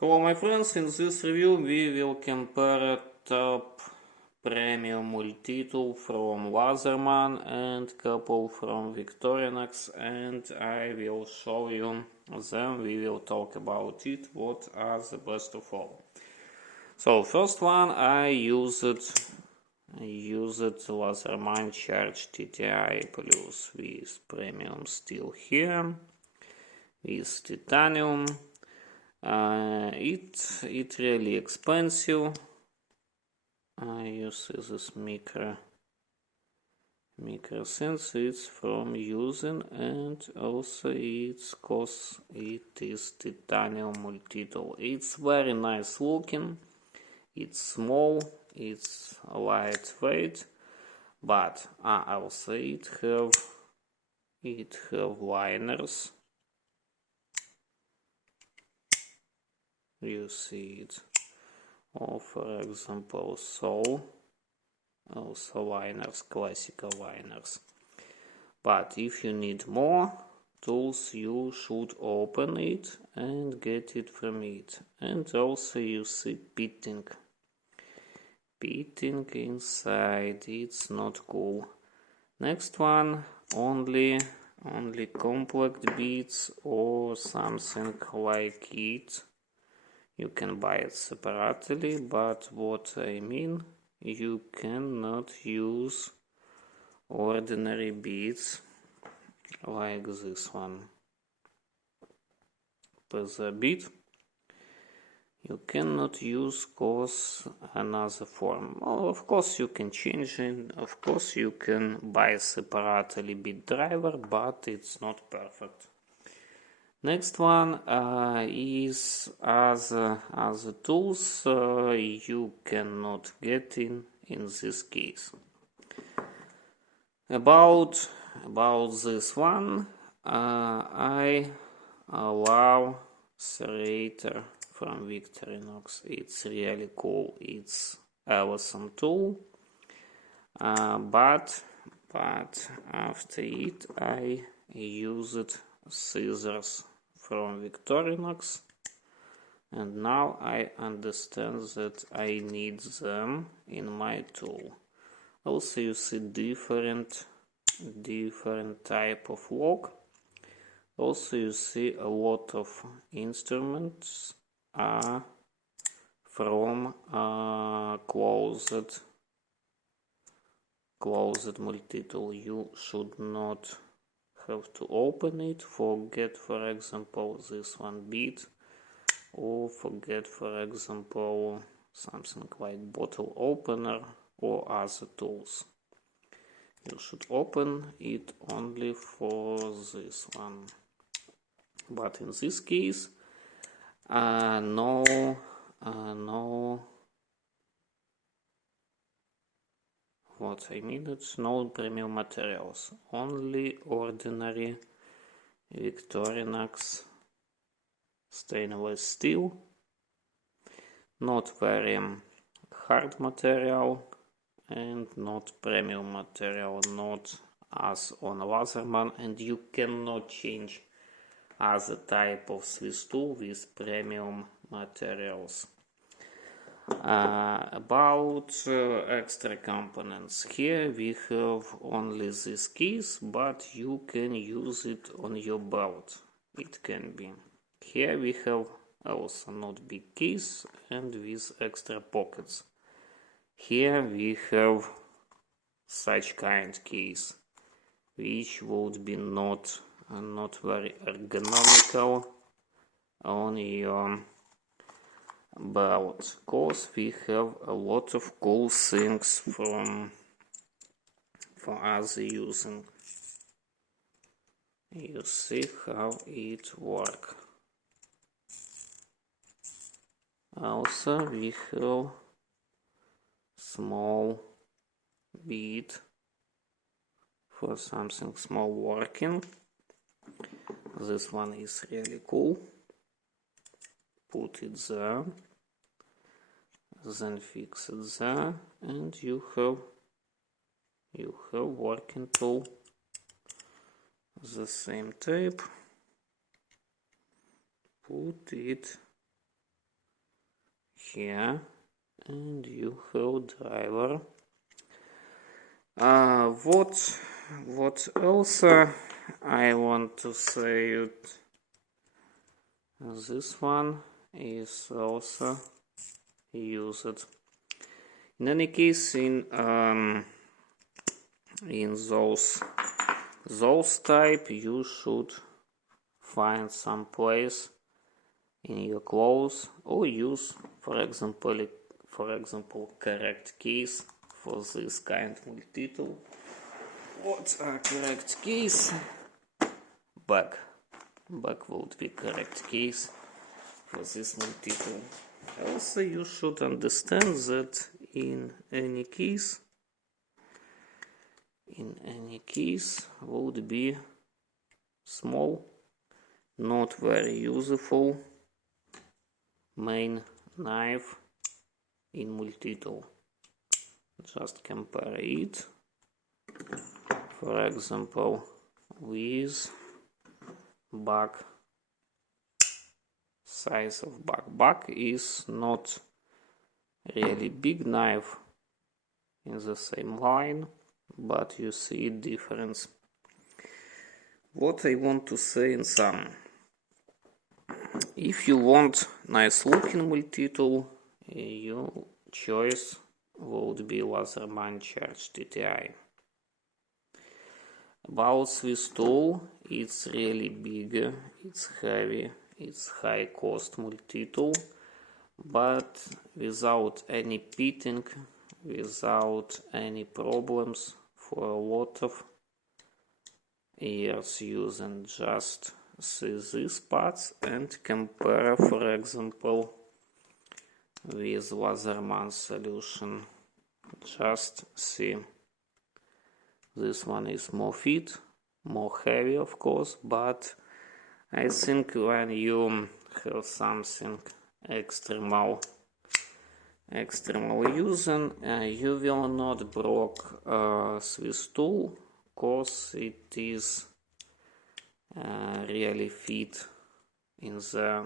Hello my friends, in this review we will compare top premium multitool from LEATHERMAN and couple from VICTORINOX, and I will show you them. We will talk about it, what are the best of all. So first one I used LEATHERMAN Charge TTI Plus with premium steel here, with titanium. It really expensive. You see this micro sense, it's from using, and also its cost, it is titanium multitool. It's very nice looking, it's small, it's lightweight, but also it have liners. You see it, or for example, also liners, classical liners. But if you need more tools, you should open it and get it from it. And also you see pitting inside, it's not cool. Next one, only compact bits or something like it. You can buy it separately, but what I mean, you cannot use ordinary beads like this one. The bead you cannot use cause another form. Well, of course you can change it, of course you can buy separately bead driver, but it's not perfect. Next one is other tools you cannot get in this case. About this one, I love serrator from VICTORINOX. It's really cool. It's awesome tool. But after it, I used scissors from VICTORINOX, and now I understand that I need them in my tool. Also you see different type of lock. Also you see a lot of instruments are from closed multitool. You should not have to open it, forget for example this one bead, or forget for example something like bottle opener or other tools. You should open it only for this one. But in this case, no what I mean, it's no premium materials, only ordinary VICTORINOX stainless steel, not very hard material and not premium material, not as on LEATHERMAN, and you cannot change other type of SWISSTOOL with premium materials. About extra components, here we have only this case, but you can use it on your belt. It can be. Here we have also not big case and with extra pockets. Here we have such kind case, which would be not very ergonomical on your belt, cause we have a lot of cool things for other using. You see how it works. Also we have small bead for something small working. This one is really cool. Put it there, then fix it there, and you have working tool. The same tape, put it here, and you have driver. What else I want to say it? This one is also used. In any case, in those type, you should find some place in your clothes, or use, for example, correct keys for this kind of multitool. What are correct keys? Back would be correct keys for this multitool. Also, you should understand that in any keys would be small, not very useful main knife in multitool. Just compare it, for example, with back. Size of back is not really big knife in the same line, but you see difference. What I want to say in sum: if you want nice looking multitool, your choice would be LEATHERMAN Charge TTI. About SWISSTOOL, it's really big, it's heavy, it's high cost multitool, but without any pitting, without any problems for a lot of years using. Just see these parts and compare, for example, with LEATHERMAN solution. Just see. This one is more fit, more heavy, of course, but I think when you have something extremal using, you will not broke SWISSTOOL, cause it is really fit in there.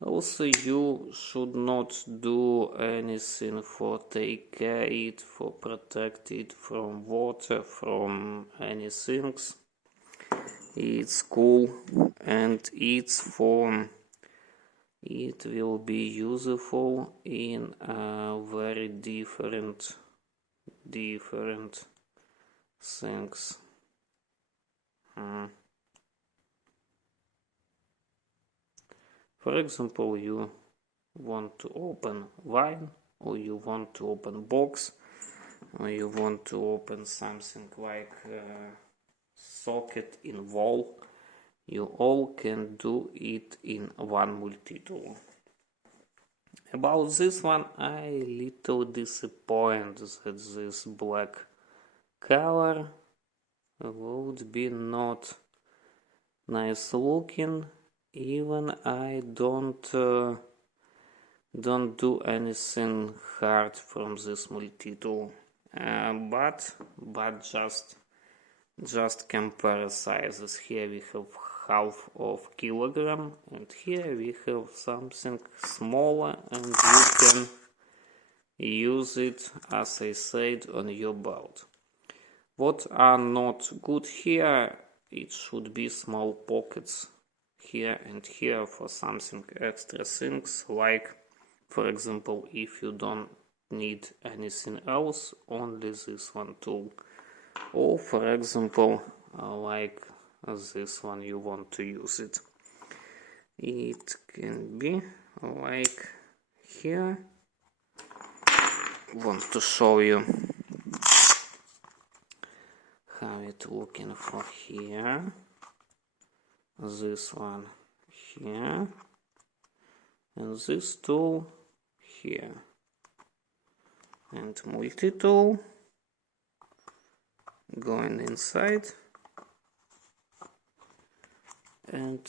Also, you should not do anything for take care it, for protect it from water, from anything. It's cool, and it will be useful in very different things. For example, you want to open wine, or you want to open box, or you want to open something like socket in wall. You all can do it in one multitool. About this one, I little disappointed that this black color would be not nice looking. Even I don't do anything hard from this multitool, but just compare sizes. Here we have half of kilogram, and here we have something smaller, and you can use it, as I said, on your belt. What are not good here? It should be small pockets here and here for something extra things, like, for example, if you don't need anything else, only this one tool, or for example, like this one, you want to use it. It can be like here. Want to show you how it looking for here. This one here, and this tool here, and multitool going inside, and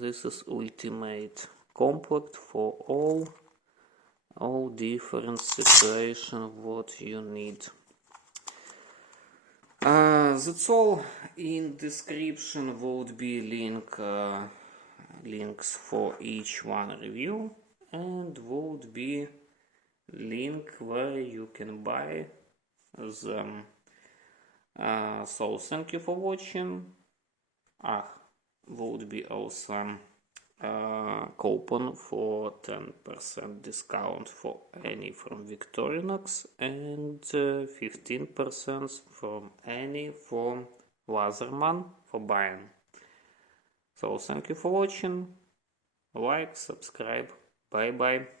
this is ultimate compact for all different situations what you need. That's all. In description would be links for each one review, and would be link where you can buy them. So thank you for watching. Would be also coupon for 10% discount for any from VICTORINOX and 15% from any from LEATHERMAN for buying. So thank you for watching. Like, subscribe. Bye bye.